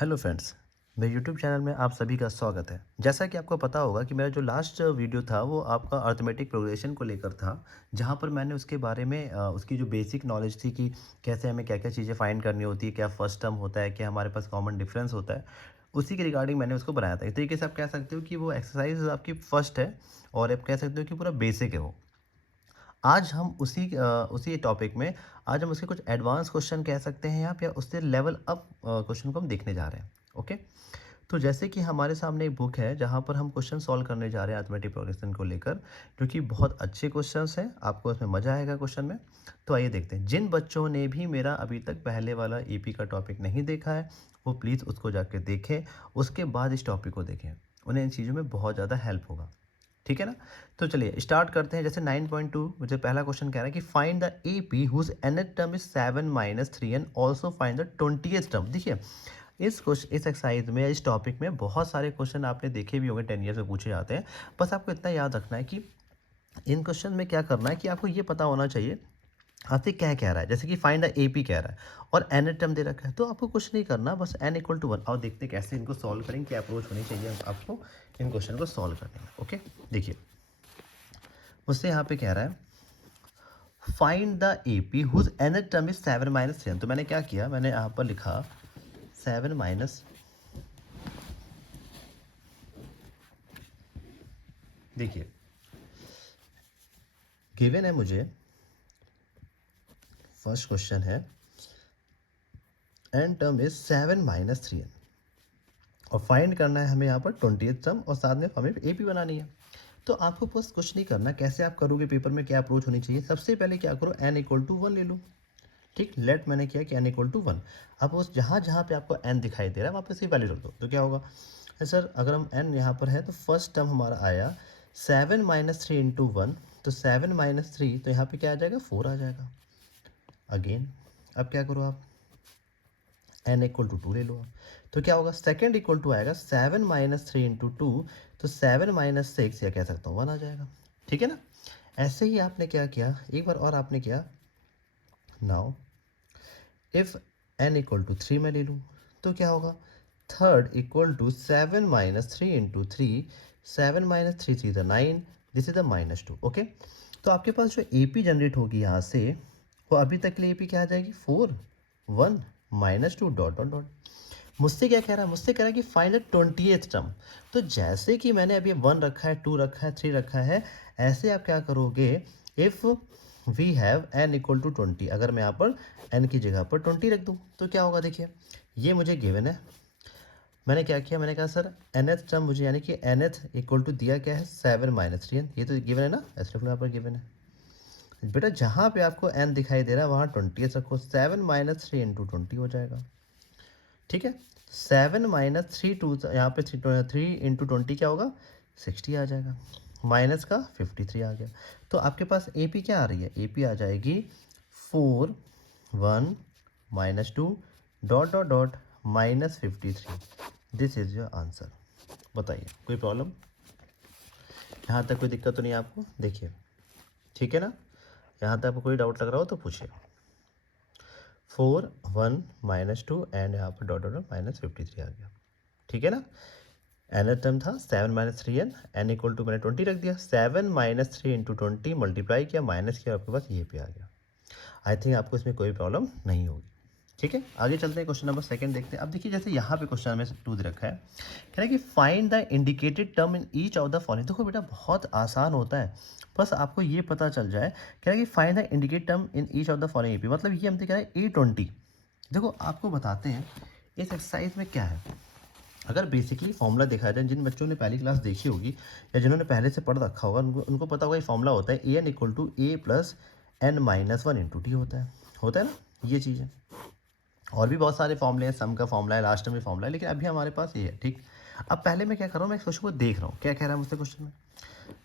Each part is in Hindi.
हेलो फ्रेंड्स, मेरे यूट्यूब चैनल में आप सभी का स्वागत है। जैसा कि आपको पता होगा कि मेरा जो लास्ट वीडियो था वो आपका अर्थमेटिक प्रोग्रेशन को लेकर था, जहां पर मैंने उसके बारे में उसकी जो बेसिक नॉलेज थी कि कैसे हमें क्या-क्या चीज़ें फाइंड करनी होती है, क्या फर्स्ट टर्म होता है, क्या हमारे पास कॉमन डिफरेंस होता है, उसी के रिगार्डिंग मैंने उसको बनाया था। एक तरीके से आप कह सकते हो कि वो एक्सरसाइज आपकी फर्स्ट है और आप कह सकते हो कि पूरा बेसिक है वो। आज हम उसी टॉपिक में आज हम उसके कुछ एडवांस क्वेश्चन कह सकते हैं आप या उससे लेवल अप क्वेश्चन को हम देखने जा रहे हैं। ओके, तो जैसे कि हमारे सामने एक बुक है जहाँ पर हम क्वेश्चन सॉल्व करने जा रहे हैं अर्थमेटिक प्रोग्रेशन को लेकर, जो कि बहुत अच्छे क्वेश्चंस हैं। आपको इसमें मज़ा आएगा क्वेश्चन में। तो आइए देखते हैं। जिन बच्चों ने भी मेरा अभी तक पहले वाला ईपी का टॉपिक नहीं देखा है वो प्लीज़ उसको जाके देखें, उसके बाद इस टॉपिक को देखें। उन्हें इन चीज़ों में बहुत ज़्यादा हेल्प होगा। ठीक है ना? तो चलिए स्टार्ट करते हैं। जैसे 9.2 मुझे पहला क्वेश्चन कह रहा है कि find the AP whose nth term is 7 - 3 and also find the 20th term. देखिए, इस एक्सरसाइज में, इस टॉपिक में बहुत सारे क्वेश्चन आपने देखे भी होंगे, 10 ईयर्स में पूछे जाते हैं। बस आपको इतना याद रखना है कि इन क्वेश्चन में क्या करना है कि आपको ये पता होना चाहिए आपसे क्या कह रहा है। जैसे कि फाइंड द एपी कह रहा है और एन टर्म दे रखा है, तो आपको कुछ नहीं करना, बस n = 1। और देखते हैं कैसे इनको सॉल्व करेंगे, क्या अप्रोच होनी चाहिए आपको इन क्वेश्चन को सॉल्व करने में। ओके, देखिए मुझसे यहाँ पे कह रहा है find the AP whose nth term is 7 - 3। तो मैंने क्या किया, मैंने यहाँ पर लिखा 7 माइनस, देखिए गिवन है मुझे, फर्स्ट क्वेश्चन है n टर्म इज 7 - 3 और फाइंड करना है हमें यहाँ पर 20th टर्म और साथ में हमें एपी बनानी है। तो आपको बस कुछ नहीं करना, कैसे आप करोगे, पेपर में क्या अप्रोच होनी चाहिए। सबसे पहले क्या करो, n = 1 ले लो। ठीक, लेट मैंने किया कि n = 1। अब उस जहाँ जहाँ पे आपको n दिखाई दे रहा है वहाँ पे इसकी वैल्यू रख दो। तो क्या होगा सर, अगर हम n यहाँ पर है तो फर्स्ट टर्म हमारा आया 7 - 3 × 1, तो 7 - 3, तो यहाँ पे क्या आ जाएगा, 4 आ जाएगा। अगेन अब क्या करो आप, n = 2 ले लो आप। तो क्या होगा, सेकेंड इक्वल टू आएगा 7 - 3 × 2, तो 7 - 6 या कह सकता हूँ 1 आ जाएगा। ठीक है ना? ऐसे ही आपने क्या किया, एक बार और आपने किया। नाउ इफ n = 3 मैं ले लूँ तो क्या होगा, third equal to 7 - 3 × 3, 7 - 3 × 3 = 9, this is the -2। Okay, तो आपके पास जो एपी जनरेट होगी यहाँ से, वो अभी तक के लिए एपी क्या आ जाएगी, 4 1 -2 डॉट डॉट डॉट। मुझसे क्या कह रहा है, मुझसे कह रहा है कि फाइंड द 20th टर्म। तो जैसे कि मैंने अभी 1 रखा है, 2 रखा है, 3 रखा है, ऐसे आप क्या करोगे, इफ़ वी हैव n = 20, अगर मैं यहाँ पर n की जगह पर 20 रख दूँ तो क्या होगा। देखिए ये मुझे गिवन है, मैंने क्या किया, मैंने कहा सर nth टर्म मुझे, यानी कि nth इक्वल टू दिया क्या है, 7 - 3, ये तो गिवन है ना, ऐसे रखना, यहाँ पर गिवन है। बेटा जहाँ पे आपको n दिखाई दे रहा है वहाँ 20 रखो, 7 - 3 × 20 हो जाएगा। ठीक है, 7 - 3 यहाँ पे 3 × 20 क्या होगा, 60 आ जाएगा, माइनस का 53 आ गया। तो आपके पास एपी क्या आ रही है, एपी आ जाएगी 4 1 -2 dot dot dot -53। This is your answer. बताइए कोई प्रॉब्लम, यहाँ तक कोई दिक्कत तो नहीं आपको। देखिए ठीक है ना, यहाँ तक आपको कोई डाउट लग रहा हो तो पूछिए। 4 1 -2 एंड यहाँ पर डॉट डॉट डॉट -53 आ गया। ठीक है ना, एन टर्म था 7 - 3n, n = मैंने 20 रख दिया, 7 - 3 × 20 मल्टीप्लाई किया, माइनस किया, आपके पास ये पे आ गया। आई थिंक आपको इसमें कोई प्रॉब्लम नहीं होगी। ठीक है, आगे चलते हैं, क्वेश्चन नंबर सेकंड देखते हैं। अब देखिए जैसे यहाँ पे क्वेश्चन में 2 दे रखा है, कह रहा है कि find the indicated term in each of the following. देखो बेटा बहुत आसान होता है, बस आपको ये पता चल जाए। कह रहा है कि find the indicated term in each of the following AP, मतलब ये हमसे कह रहा है A20। देखो आपको बताते हैं इस एक्सरसाइज में क्या है। अगर बेसिकली फॉर्मूला देखा जाए, जिन बच्चों ने पहली क्लास देखी होगी या जिन्होंने पहले से पढ़ रखा होगा, उनको पता होगा ये फॉर्मूला होता है an = a + n - 1 × t होता है ना, ये चीज़ है। और भी बहुत सारे फॉर्मूले हैं, सम का फॉर्मूला है, लास्ट में फॉर्मूला है, लेकिन अभी हमारे पास ये है। ठीक, अब पहले मैं क्या कर रहा हूँ, मैं क्वेश्चन को देख रहा हूँ क्या कह रहा है मुझसे क्वेश्चन में।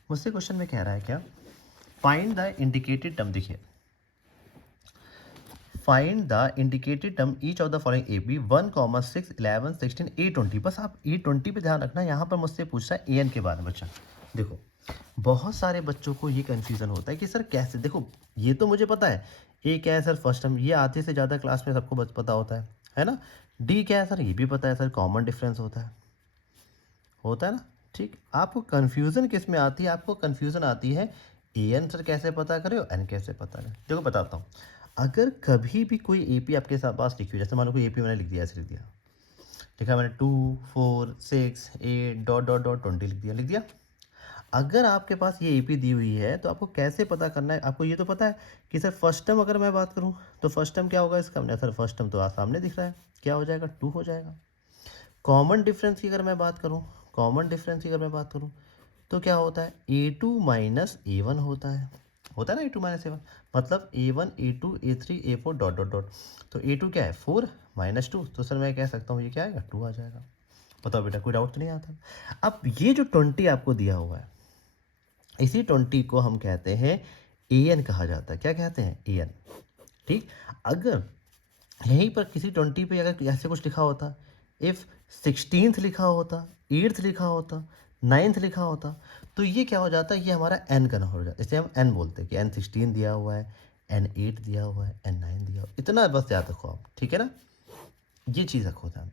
मुझसे क्वेश्चन में कह रहा है क्या, फाइंड द इंडिकेटेड टर्म। देखिए find the indicated term each of the following A B 1, 6, 11, 16, A20। बस आप A20 पे ध्यान रखना। यहाँ पर मुझसे पूछ रहा है AN के बारे में। बच्चा देखो बहुत सारे बच्चों को ये कन्फ्यूज़न होता है कि सर कैसे, देखो ये तो मुझे पता है ए क्या है सर, फर्स्ट टर्म, ये आधे से ज़्यादा क्लास में सबको पता होता है ना, डी क्या है सर, ये भी पता है सर, कॉमन डिफरेंस होता है ना। ठीक, आपको कन्फ्यूज़न किस में आती है, आपको कन्फ्यूज़न आती है ए एन सर कैसे पता करें और एन कैसे पता करें। देखो बताता हूँ, अगर कभी भी कोई ए पी आपके साथ पास लिखी हुई, जैसे मान लो कोई ए पी मैंने लिख दिया, ऐसे लिख दिया, लिखा मैंने 2 4 6 8 डॉट डॉट डॉट 20 लिख दिया। अगर आपके पास ये एपी दी हुई है तो आपको कैसे पता करना है, आपको ये तो पता है कि सर फर्स्ट टर्म अगर मैं बात करूं तो फर्स्ट टर्म क्या होगा इसका, हमने सर फर्स्ट टर्म तो आज सामने दिख रहा है, क्या हो जाएगा 2 हो जाएगा। कॉमन डिफरेंस की अगर मैं बात करूं, कॉमन डिफरेंस की अगर मैं बात करूं तो क्या होता है A2 माइनस A1 होता है ना A2 माइनस A1, मतलब A1 A2 A3 A4 dot dot dot. तो A2 क्या है 4 माइनस 2, तो सर मैं कह सकता हूँ ये क्या आएगा 2 आ जाएगा। बताओ बेटा, कोई डाउट तो नहीं आता। अब ये जो 20 आपको दिया हुआ है, इसी 20 को हम कहते हैं ए एन कहा जाता है। क्या कहते हैं, ए एन। ठीक, अगर यहीं पर किसी 20 पे अगर ऐसे कुछ लिखा होता, इफ़ 16th लिखा होता, 8th लिखा होता, 9th लिखा होता, तो ये क्या हो जाता है, ये हमारा एन का नंबर हो जाता है। इसे हम एन बोलते हैं कि एन 16 दिया हुआ है, एन 8 दिया हुआ है, एन 9 दिया हुआ है, इतना बस याद रखो आप, ठीक है ना, ये चीज़ रखो ध्यान।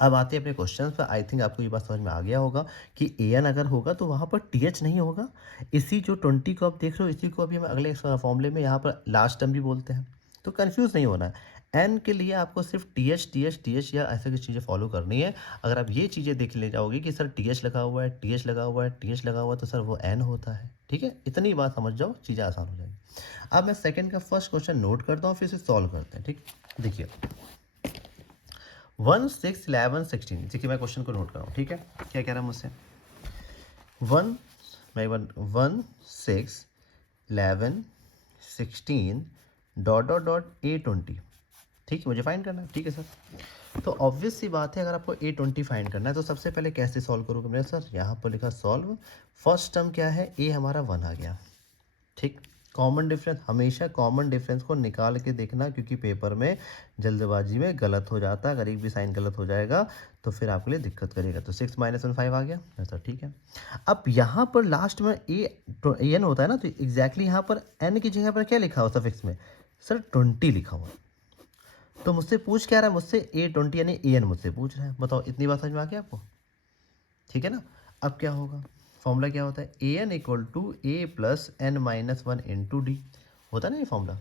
अब आते हैं अपने क्वेश्चन पर। आई थिंक आपको ये बात समझ में आ गया होगा कि ए एन अगर होगा तो वहाँ पर टी एच नहीं होगा। इसी जो 20 को आप देख रहे हो, इसी को अभी हम अगले फॉर्मूले में यहाँ पर लास्ट टर्म भी बोलते हैं, तो कंफ्यूज नहीं होना है। एन के लिए आपको सिर्फ टी एच या ऐसे कुछ चीज़ें फॉलो करनी है। अगर आप ये चीज़ें देख ले जाओगे कि सर टी एच लगा हुआ है, टी एच लगा हुआ है, टी एच लगा हुआ है, तो सर वो एन होता है। ठीक है, इतनी बात समझ जाओ, चीज़ें आसान हो जाएगी। अब मैं सेकंड का फर्स्ट क्वेश्चन नोट करता हूँ, फिर इसे सॉल्व करते हैं। ठीक, देखिए 1 6 11 16, देखिए मैं क्वेश्चन को नोट कर रहा हूँ। ठीक है, क्या कह रहा है मुझसे, 1 6 11 16 डॉट डॉट डॉट A20। ठीक है, मुझे फाइंड करना है। ठीक है सर, तो ऑब्वियस सी बात है, अगर आपको A20 फाइंड करना है तो सबसे पहले कैसे सॉल्व करोगे मेरे सर, यहाँ पर लिखा सॉल्व, फर्स्ट टर्म क्या है, ए हमारा 1 आ गया। ठीक, कॉमन डिफरेंस, हमेशा कॉमन डिफरेंस को निकाल के देखना, क्योंकि पेपर में जल्दबाजी में गलत हो जाता है। अगर एक भी साइन गलत हो जाएगा तो फिर आपके लिए दिक्कत करेगा। तो 6 माइनस 1 5 आ गया सर। ठीक है, अब यहाँ पर लास्ट में ए एन होता है ना, तो एग्जैक्टली यहाँ पर एन की जगह पर क्या लिखा हो सफिक्स में, सर 20 लिखा हुआ। तो मुझसे पूछ क्या रहा है, मुझसे A20 यानी ए एन मुझसे पूछ रहा है। बताओ, इतनी बात समझ में आ गया आपको, ठीक है ना। अब क्या होगा, फॉर्मूला क्या होता है, a n equal to a plus n minus 1 into d, होता है ना ये formula,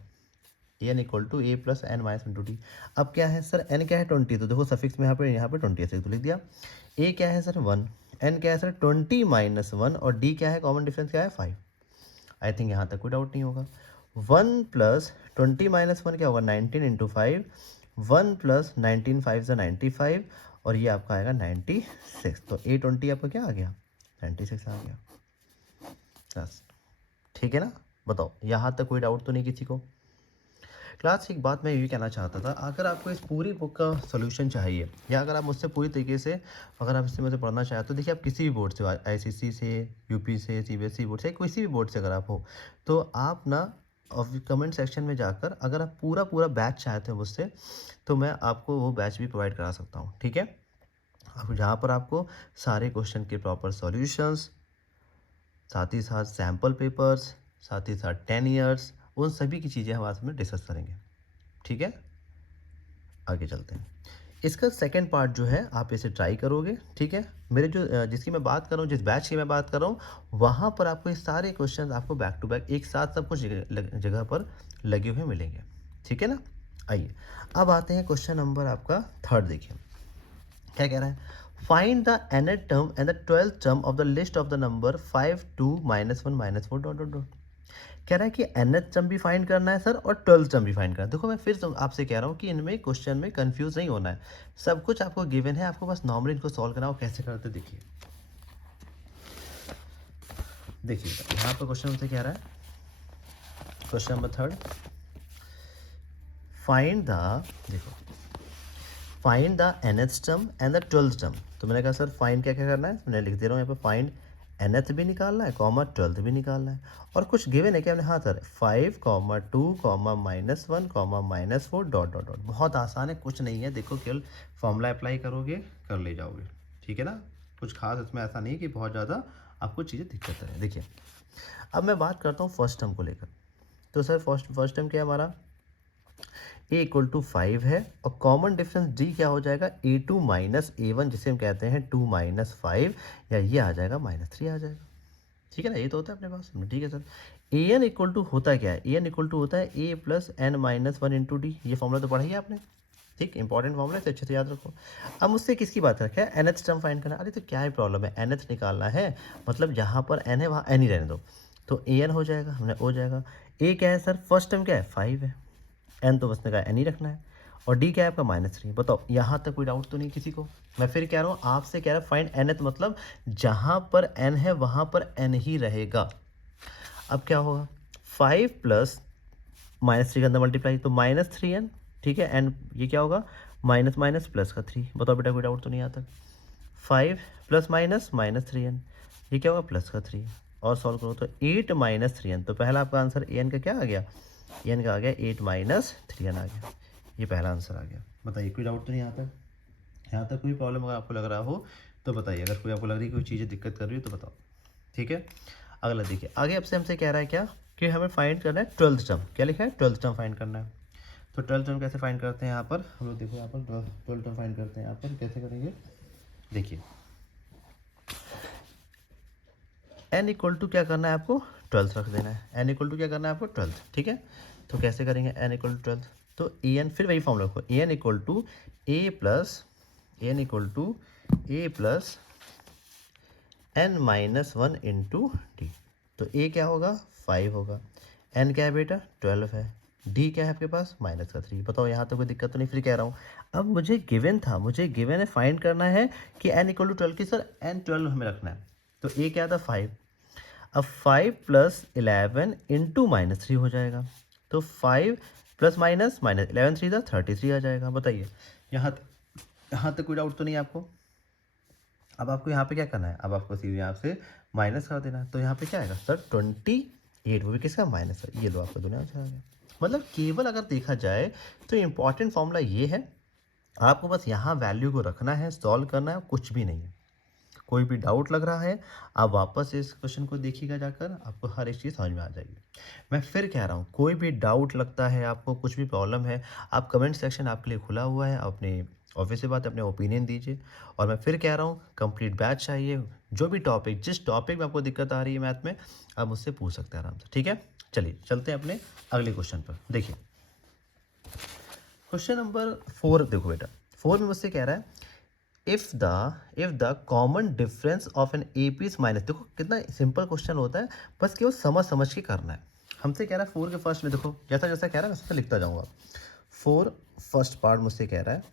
a n equal to a plus n minus into d. अब क्या है सर, एन क्या है 20, तो देखो सफिक्स में यहाँ पे 20 ऐसे तो लिख दिया। ए क्या है सर 1, एन क्या है सर 20 माइनस 1, और डी क्या है, कॉमन डिफरेंस क्या है 5। आई थिंक यहाँ तक कोई डाउट नहीं होगा। 1 प्लस 20 माइनस 1 क्या होगा 19 इंटू 5, 1 प्लस 19 5 से 95, और ये आपका आएगा 96। तो A20 आपका क्या आ गया 96 आ गया बस। ठीक है ना, बताओ यहाँ तक कोई डाउट तो नहीं किसी को। क्लास एक बात मैं ये कहना चाहता था, अगर आपको इस पूरी बुक का सोल्यूशन चाहिए, या अगर आप मुझसे पूरी तरीके से, अगर आप इससे मुझसे पढ़ना चाहें, तो देखिए आप किसी भी बोर्ड से, आईसीएसई से, यूपी से, सीबीएसई बोर्ड से, किसी भी बोर्ड से अगर आप हो, तो आप ना कमेंट सेक्शन में जाकर अगर आप पूरा पूरा बैच चाहते हो मुझसे, तो मैं आपको वो बैच भी प्रोवाइड करा सकता हूँ। ठीक है, अब जहाँ पर आपको सारे क्वेश्चन के प्रॉपर सॉल्यूशंस, साथ ही साथ सैम्पल पेपर्स, साथ ही साथ 10 ईयर्स, उन सभी की चीज़ें हम आज में डिस्कस करेंगे। ठीक है, आगे चलते हैं। इसका सेकंड पार्ट जो है आप इसे ट्राई करोगे। ठीक है, मेरे जो जिसकी मैं बात कर रहा हूँ, जिस बैच की मैं बात कर रहा हूँ, वहाँ पर आपको ये सारे क्वेश्चन आपको बैक टू बैक एक साथ सब कुछ जगह पर लगे हुए मिलेंगे। ठीक है ना, आइए अब आते हैं क्वेश्चन नंबर आपका थर्ड। देखिए क्या कह रहा है, find the nth term and the 12th term of the list of the number 5 2 -1 -4 dot dot dot. कह रहा है कि nth टर्म भी फाइंड करना है सर, और 12th टर्म भी फाइंड करना है। देखो मैं फिर आपसे कह रहा हूँ कि इनमें क्वेश्चन में कंफ्यूज नहीं होना है, सब कुछ आपको गिवन है, आपको बस नॉर्मली इनको सॉल्व करना हो। कैसे करते देखिए, देखिए यहाँ पर क्वेश्चन हमसे कह रहा है, question number third, find the, देखो find the nth term and the 12th term. तो मैंने कहा सर फाइंड क्या क्या करना है, मैंने लिख दे रहा हूँ यहाँ पे, फाइंड nth भी निकालना है, कॉमा 12th भी निकालना है, और कुछ गिवन है क्या हमने, हाँ सर 5 2 -1 -4 डॉट डॉट डॉट। बहुत आसान है, कुछ नहीं है, देखो केवल फॉर्मूला अप्लाई करोगे, कर ले जाओगे। ठीक है ना, कुछ खास इसमें ऐसा नहीं कि बहुत ज़्यादा आपको चीज़ें दिक्कत है। देखिए अब मैं बात करता हूँ फर्स्ट टर्म को लेकर। तो सर फर्स्ट टर्म क्या है हमारा, ए इक्वल टू 5 है और कॉमन डिफरेंस डी क्या हो जाएगा A2 माइनस A1 जिसे हम कहते हैं 2 माइनस 5 या ये आ जाएगा -3 आ जाएगा। ठीक है ना, ये तो होता है अपने पास। ठीक है sir, a n equal to होता क्या है, ए एन इक्वल टू होता है a plus n minus one into d. ये फॉर्मूला तो पढ़ा ही है आपने, ठीक, इंपॉर्टेंट फॉर्मूला है तो अच्छे से याद रखो। अब मुझसे किसकी बात रखा है, एन एच टर्म फाइंड करना। अरे तो क्या है प्रॉब्लम है, एन एच निकालना है, मतलब जहाँ पर एन है वहाँ एन ही रहने दो, तो ए एन हो जाएगा, हमने हो जाएगा। ए क्या है सर, फर्स्ट टर्म क्या है 5 है, एन तो बस ने कहा एन ही रखना है, और डी क्या है आपका -3। बताओ यहाँ तक कोई डाउट तो नहीं किसी को। मैं फिर कह रहा हूँ आपसे, कह रहा है फाइंड एन एथ, मतलब जहाँ पर एन है वहाँ पर एन ही रहेगा। अब क्या होगा, 5 प्लस -3 के अंदर मल्टीप्लाई तो -3n, ठीक है, एन ये क्या होगा माइनस माइनस प्लस का 3। बताओ बेटा कोई डाउट तो नहीं आता। 5 प्लस माइनस -3n, ये क्या होगा प्लस का 3, और सॉल्व करो तो 8 - 3n। तो पहला आपका आंसर ए एन का क्या आ गया, ए एन का आ गया 8 - 3n आ गया, ये पहला आंसर आ गया। बताइए कोई डाउट तो नहीं आता, यहाँ तक कोई प्रॉब्लम अगर आपको लग रहा हो तो बताइए, अगर कोई आपको लग रही है कोई चीज़ें दिक्कत कर रही हो तो बताओ। ठीक है, अगला देखिए, आगे आपसे हमसे कह रहा है क्या कि हमें फाइंड करना है 12th टर्म। क्या लिखा है, 12th टर्म फाइंड करना है। तो 12th टर्म कैसे फाइंड करते हैं, यहाँ पर हम लोग देखो, यहाँ पर 12th टर्म फाइंड करते हैं। यहाँ पर कैसे करेंगे, देखिए n इक्वल टू क्या करना है आपको 12th रख देना है, n इक्वल टू क्या करना है आपको 12th। ठीक है, तो कैसे करेंगे, n इक्वल टू 12th, तो ए एन फिर वही फॉर्मूला रखो, a n equal to a plus n -1 into d. तो a क्या होगा 5 होगा, n क्या है बेटा 12 है, d क्या है आपके पास -3। बताओ यहाँ तो कोई दिक्कत तो नहीं। फिर कह रहा हूँ, अब मुझे गिवन था, मुझे गिवन है फाइंड करना है कि n इक्वल टू 12 की, सर n 12 हमें रखना है, तो a क्या था 5। अब 5 प्लस 11 इंटू -3 हो जाएगा, तो 5 प्लस माइनस 11 3 33 आ जाएगा। बताइए यहाँ तक कोई डाउट तो नहीं आपको। अब आपको यहाँ पे क्या करना है, अब आपको सीधे यहाँ से माइनस कर देना है, तो यहाँ पे क्या आएगा सर 28, वो भी किसका माइनस है, ये लो आपका दुनिया में चला गया। मतलब केवल अगर देखा जाए तो इम्पॉर्टेंट फॉर्मूला ये है, आपको बस यहाँ वैल्यू को रखना है, सॉल्व करना है, कुछ भी नहीं है। कोई भी डाउट लग रहा है आप वापस इस क्वेश्चन को देखिएगा जाकर, आपको हर एक चीज़ समझ में आ जाएगी। मैं फिर कह रहा हूँ, कोई भी डाउट लगता है आपको, कुछ भी प्रॉब्लम है, आप कमेंट सेक्शन आपके लिए खुला हुआ है, अपने ऑफिस से बात अपने ओपिनियन दीजिए। और मैं फिर कह रहा हूँ, कंप्लीट बैच चाहिए, जो भी टॉपिक, जिस टॉपिक में आपको दिक्कत आ रही है मैथ में, आप मुझसे पूछ सकते हैं आराम से। ठीक है, चलिए चलते हैं अपने अगले क्वेश्चन पर। देखिए क्वेश्चन नंबर 4 देखो बेटा, 4 में मुझसे कह रहा है if the common difference of an AP is minus माइनस। देखो कितना सिंपल क्वेश्चन होता है, बस केवल समझ के करना है। हमसे कह रहा है 4 के फर्स्ट में, देखो जैसा जैसा कह रहा है मैं उससे लिखता जाऊंगा। 4 फर्स्ट पार्ट मुझसे कह रहा है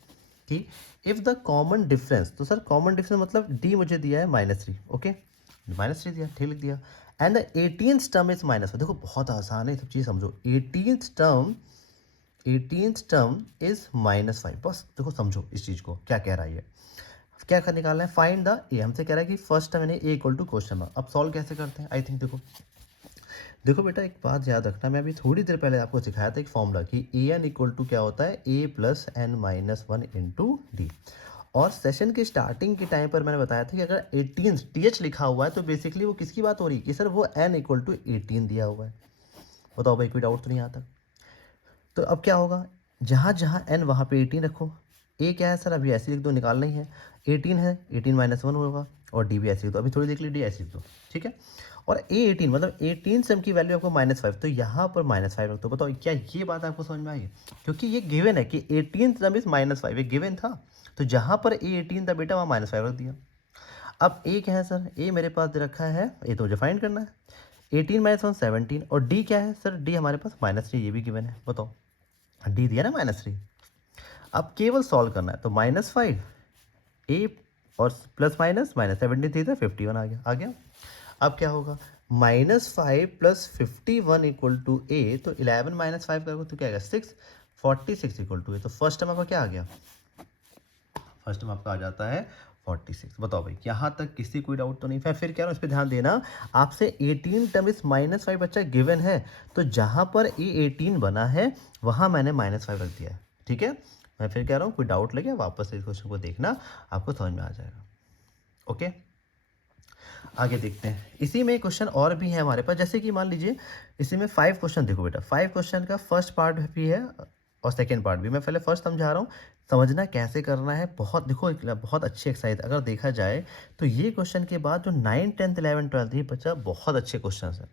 कि इफ द कॉमन डिफरेंस, तो सर कॉमन डिफरेंस मतलब डी मुझे दिया है -3, ओके -3 दिया, ठीक लिख दिया। And the 18th term is -1। देखो बहुत आसान है, सब चीज़ समझो। 18th term is -5। बस देखो समझो इस चीज़ को, क्या कह रहा है ये, क्या कर निकालना है, फाइंड द ए। हमसे कह रहा है कि फर्स्ट टर्म यानी ए इक्वल टू क्वेश्चन मार्क। अब सॉल्व कैसे करते हैं, आई थिंक देखो बेटा एक बात याद रखना, मैं अभी थोड़ी देर पहले आपको सिखाया था एक फॉर्मूला कि ए एन इक्वल टू क्या होता है a plus n minus 1 into d. और सेशन के स्टार्टिंग के टाइम पर मैंने बताया था कि अगर 18 th लिखा हुआ है तो बेसिकली वो किसकी बात हो रही है कि सर वो n इक्वल टू 18 दिया हुआ है। बताओ भाई कोई डाउट तो नहीं आता। तो अब क्या होगा, जहाँ जहाँ n वहाँ पे 18 रखो। a क्या है सर, अभी ऐसे लिख दो, निकालना ही है। 18 है, 18 -1 होगा, और d भी ऐसे लिख दो, अभी थोड़ी देख ली, d ऐसे लिख दो, ठीक है। और a18 मतलब 18 सम की वैल्यू आपको -5, तो यहाँ पर -5 रख दो। बताओ क्या ये बात आपको समझ में आई, क्योंकि ये गिवन है कि 18 सम इज -5, ये गिवन था, तो जहाँ पर a18 था बेटा वहाँ -5 रख दिया। अब a क्या है सर, a मेरे पास दे रखा है, ये तो मुझे फाइंड करना है। 18 - 1 17, और d क्या है सर, d हमारे पास -3, ये भी गिवन है। बताओ d दिया ना -3, अब केवल सॉल्व करना है, तो -5 a और प्लस माइनस -73 था, 51 आ गया। अब क्या होगा, -5 प्लस 51 इक्वल टू a, तो 11 - 5 करोगे तो क्या आएगा 6, 46 इक्वल टू a। तो फर्स्ट टर्म आपका क्या आ गया, फर्स्ट टर्म आपका आ जाता है 46। बताओ भाई यहाँ तक किसी कोई डाउट तो नहीं। मैं फिर कह रहा हूँ इस पर ध्यान देना, आपसे 18 टर्म इस -5 बच्चा गिवन है, तो जहाँ पर a 18 बना है वहाँ मैंने -5 रख दिया है, ठीक है। मैं फिर कह रहा हूँ कोई डाउट लगे वापस इस क्वेश्चन को देखना, आपको समझ में आ जाएगा। ओके, आगे देखते हैं। इसी में क्वेश्चन और भी है हमारे पास, जैसे कि मान लीजिए इसी में 5 क्वेश्चन, देखो बेटा 5 क्वेश्चन का फर्स्ट पार्ट भी है, और सेकेंड पार्ट भी। मैं पहले फर्स्ट समझा रहा हूँ, समझना कैसे करना है। बहुत देखो, एक बहुत अच्छी एक्सरसाइज अगर देखा जाए तो ये क्वेश्चन के बाद जो 9, 10th, 11, 12 ये बच्चा बहुत अच्छे क्वेश्चन हैं।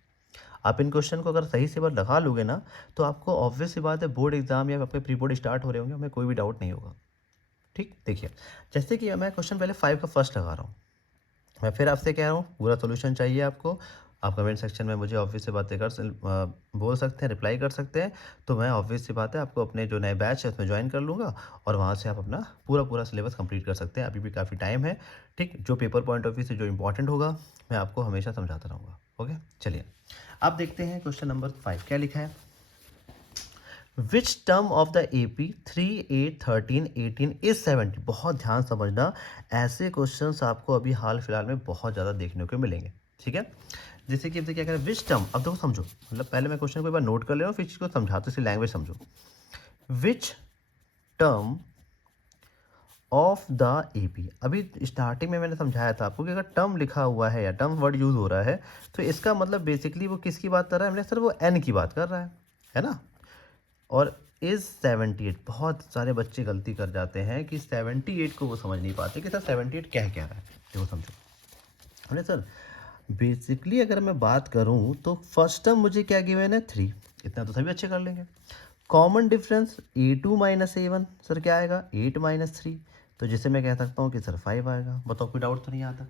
आप इन क्वेश्चन को अगर सही से बार लगा लोगे ना, तो आपको ऑब्वियस सी बात है बोर्ड एग्जाम या आपके प्री बोर्ड स्टार्ट हो रहे होंगे, हमें कोई भी डाउट नहीं होगा। ठीक, देखिए जैसे कि मैं क्वेश्चन पहले 5 का फर्स्ट लगा रहा हूँ। मैं फिर आपसे कह रहा हूँ पूरा सॉल्यूशन चाहिए आपको। आप कमेंट सेक्शन में मुझे ऑब्वियस सी बातें बोल सकते हैं, रिप्लाई कर सकते हैं। तो मैं ऑब्वियस सी बात है आपको अपने जो नए बैच है उसमें ज्वाइन कर लूँगा और वहाँ से आप अपना पूरा सिलेबस कंप्लीट कर सकते हैं। अभी भी काफ़ी टाइम है। ठीक, जो पेपर पॉइंट ऑफ व्यू से जो इंपॉर्टेंट होगा मैं आपको हमेशा समझाता रहूँगा। ओके, चलिए आप देखते हैं क्वेश्चन नंबर 5 क्या लिखा है। Which term of the AP 3, 8, 13, 18 is 70। बहुत ध्यान समझना, ऐसे क्वेश्चंस आपको अभी हाल फिलहाल में बहुत ज़्यादा देखने को मिलेंगे। ठीक है, जैसे कि अब क्या कह रहे हैं, विच टर्म। अब देखो समझो, मतलब पहले मैं क्वेश्चन को एक बार नोट कर ले रहा हूँ, फिर चीज़ को समझाते इसकी लैंग्वेज समझो। Which term of the AP। अभी स्टार्टिंग में मैंने समझाया था आपको कि अगर टर्म लिखा हुआ है या टर्म वर्ड यूज़ हो रहा है तो इसका मतलब बेसिकली वो किसकी बात कर रहा है, हमने सर वो N की बात कर रहा है ना। और इज 78, बहुत सारे बच्चे गलती कर जाते हैं कि 78 को वो समझ नहीं पाते कि सर 78 क्या रहा है। देखो समझो, अरे सर बेसिकली अगर मैं बात करूं तो फर्स्ट टर्म मुझे क्या गिवन है 3, इतना तो सभी अच्छे कर लेंगे। Common difference A2 minus A1, sir क्या आएगा 8 माइनस 3, तो जिसे मैं कह सकता हूँ कि सर 5 आएगा। बताओ, कोई डाउट तो नहीं आता।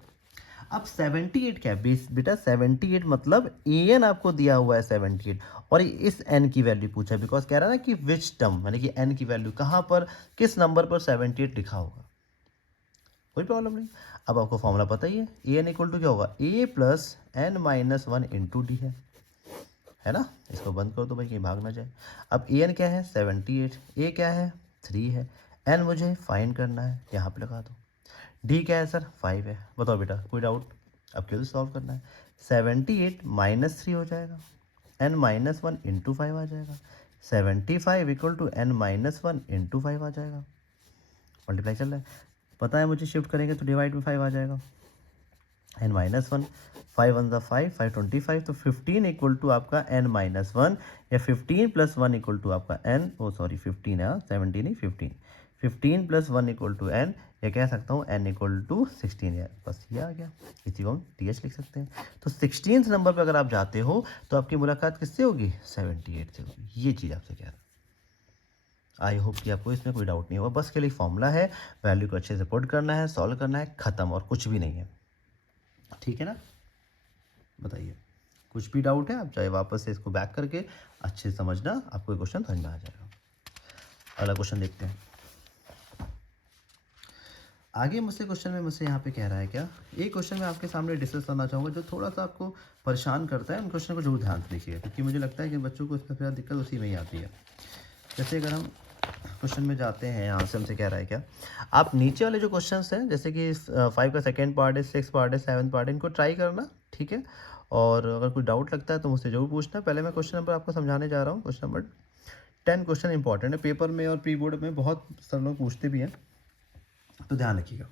अब 78 क्या है बेटा, 78 मतलब an आपको दिया हुआ है 78 और इस n की वैल्यू पूछा है, बिकॉज कह रहा है ना कि विच टर्म, यानी कि n की वैल्यू कहाँ पर, किस नंबर पर 78 लिखा होगा। कोई प्रॉब्लम नहीं। अब आपको फॉर्मूला पता ही है, an इक्वल टू क्या होगा a plus n minus 1 into D है ना। इसको बंद कर दो भाई, कहीं भाग ना जाए। अब an क्या है 78, a क्या है 3 है, n मुझे फाइंड करना है, यहाँ पे लगा दो। डी क्या है सर 5 है। बताओ बेटा, कोई डाउट। अब क्यों सॉल्व करना है, 78 माइनस 3 हो जाएगा, n माइनस 1 इंटू 5 आ जाएगा, 75 equal to n minus 1 into 5 आ जाएगा। मल्टीप्लाई चल रहा है, पता है मुझे, शिफ्ट करेंगे तो डिवाइड में 5 आ जाएगा। n माइनस 1, 5 वन ज़ा 5, 5 25, तो 15 इक्वल टू आपका n माइनस 1, या 15 प्लस 1 इक्वल टू आपका n, ओ सॉरी 15 है, 17 नहीं 15, 15 प्लस 1 इक्वल टू n, या कह सकता हूँ n इक्वल टू 16 है। बस ये आ गया, इसी को हम TH लिख सकते हैं। तो 16th नंबर पर अगर आप जाते हो तो आपकी मुलाकात किससे होगी 78 से होगी। ये चीज़ आपसे कह रहा है। आई होप कि आपको इसमें कोई डाउट नहीं होगा। बस के लिए फॉर्मूला है, वैल्यू को अच्छे से पुट करना है, सॉल्व करना है, खत्म, और कुछ भी नहीं है। ठीक है ना, बताइए कुछ भी डाउट है, आप चाहे वापस से इसको बैक करके अच्छे से समझना, आपको ये क्वेश्चन समझ में आ जाएगा। अगला क्वेश्चन देखते हैं। आगे मुझसे यहाँ पे कह रहा है क्या, एक क्वेश्चन मैं आपके सामने डिस्कस करना चाहूँगा जो थोड़ा सा आपको परेशान करता है। उन क्वेश्चन को जरूर ध्यान से देखिएगा, क्योंकि मुझे लगता है कि बच्चों को इसमें ज़्यादा दिक्कत उसी में ही आती है। जैसे अगर हम क्वेश्चन में जाते हैं, यहाँ से हमसे कह रहा है क्या, आप नीचे वाले जो क्वेश्चन हैं, जैसे कि 5 का सेकेंड पार्ट है, 6 पार्ट है, 7 पार्ट है, इनको ट्राई करना। ठीक है, और अगर कोई डाउट लगता है तो मुझसे जरूर पूछना। पहले मैं क्वेश्चन नंबर आपको समझाने जा रहा हूँ। क्वेश्चन नंबर 10 क्वेश्चन इंपॉर्टेंट है, पेपर में और प्री बोर्ड में बहुत सारे लोग पूछते भी हैं, तो ध्यान रखिएगा।